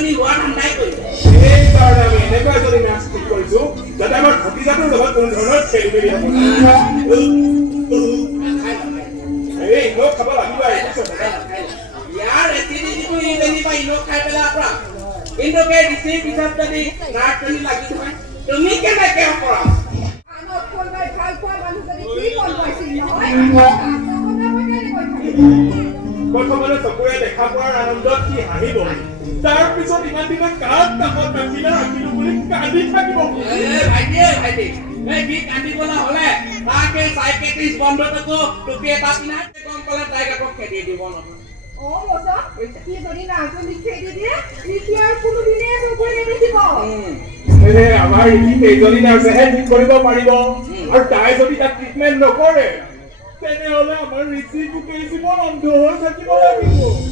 জনী হোৱা ধান্দাই কৰিব এইকাৰণে আমি এনেকুৱা এজনী নাৰ্ছ ঠিক কৰিছো যাতে আমাৰ ভতিজাটোৰ লগত কোনো ধৰণৰ খেলিমেলি নহয় এই ইনক খাব লাগিব ইয়াৰ এচিডি যিটো যেনিবা ইনক খাই পেলাই পৰা ইনকে দিছে পিছত যদি নাৰ্ছজনী লাগি থাকে তুমি কেনেকৈ কৰা প্ৰথমতে চকুৰে দেখা পোৱাৰ আনন্দত সি হাঁহিব তাৰ পিছত ইমান দিনত কাক কাষত ৰাখিলো বুলি কান্দি থাকিব ভাইটি কি কান্দিবলৈ হলে তাকে চাইকেট্ৰিষ্ট বন্ধটোকো টুপি এটা পিন্ধাই গম পালে তাইক আকৌ খেদি দিব নহয় আমাৰ কেইজনী নাৰ্ছেহে ঠিক কৰিব পাৰিব আৰু তাই যদি তাক ট্ৰিটমেণ্ট নকৰে তেনেহলে আমাৰ ঋষিটো কেই জীৱন অন্ধ হৈ থাকিব লাগিব